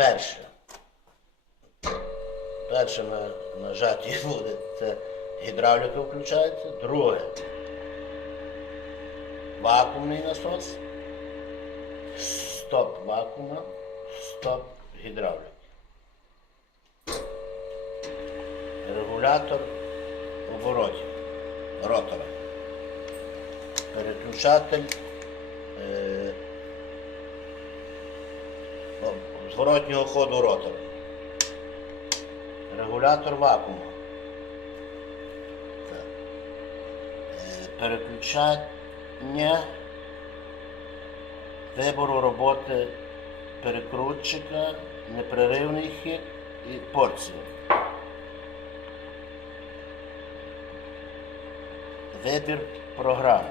Перше. Перше на нажатті буде це гідравліка включається. Друге. Вакуумний насос. Стоп вакуума. Стоп гідравліки. Регулятор оборотів. Ротора. Переключатель зворотнього ходу ротора. Регулятор вакууму. Е, Переключання вибору роботи перекрутчика, непреривний хід і порція. Вибір програми.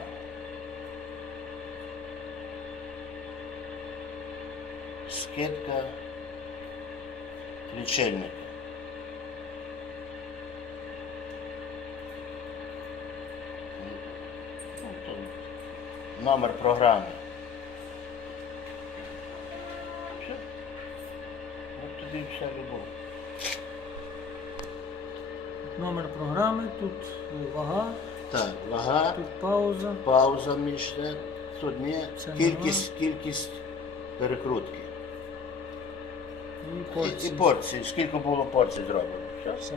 Скидка лічильника. Ну, Номер програми. Все. От тобі вся любов. Номер програми, тут е, вага, Так, вага, тут пауза. пауза між тут ні, Це кількість, кількість перекрутки. І І, порції. скільки було порцій зроблено. Все.